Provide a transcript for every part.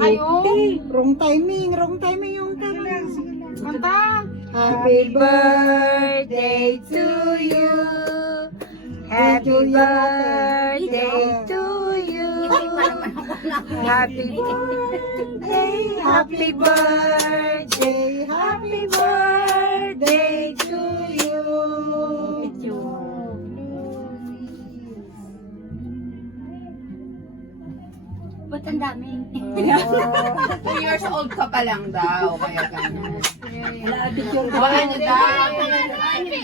kayo. Wrong timing yung tanong. Kanta. Happy birthday to you. Happy birthday to you. Happy birthday, happy birthday, happy birthday to you. Ba't ang dami? 2 years old ka pa lang daw, kaya ganyan. O ano daw? Hindi.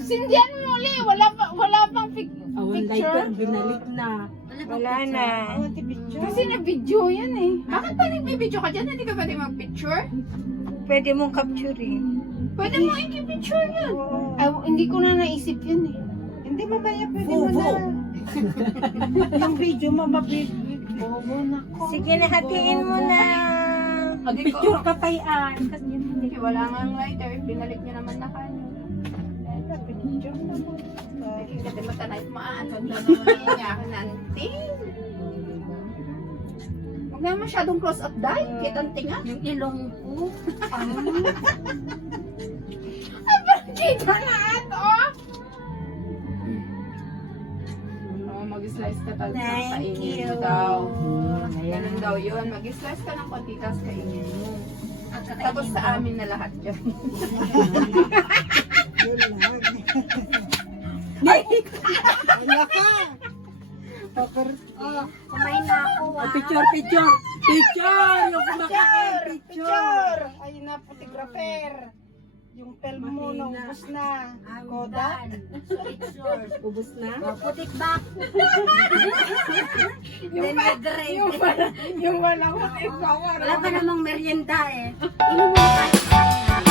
Sindihan mo ulit. Wala pang picture. Binalik na. Wala na. Kasi na-video yan eh. Bakit pa nagbibideo ka dyan? Hindi ka pwede mag-picture? Pwede mong capturein. Pwede mo i-picture yun. Ay, hindi ko na naisip yun eh. Hindi mamaya pwede mo na. Yung video mamabig. Bobo na ko. Sige na, hatiin mo na. Mag-picture ka kay Ann. Kasi yun hindi. Wala nga ang lighter. Binalik niyo naman na kayo. Picture na mo. Kasi matanay maano na naman niya. Nanting. Huwag na masyadong close up dahil. Kitang tinga. Yung ilong ko. Kita na ito. Mag-slice ka talaga. Thank Kainin you. mo daw. Ganun daw yun. Mag-slice ka ng konti, tapos kainin mo. Tapos sa amin na lahat dyan. Yun lang. Ay! Wala ka! Kumain na ako. Picture! Yung kumakain, Picture! Ayun na, photographer. Yung film mo, naubos na. Kodak. Ubus na? Putik back. Yung wala ko, Wala pa namang merienda eh. Inom mo kayo.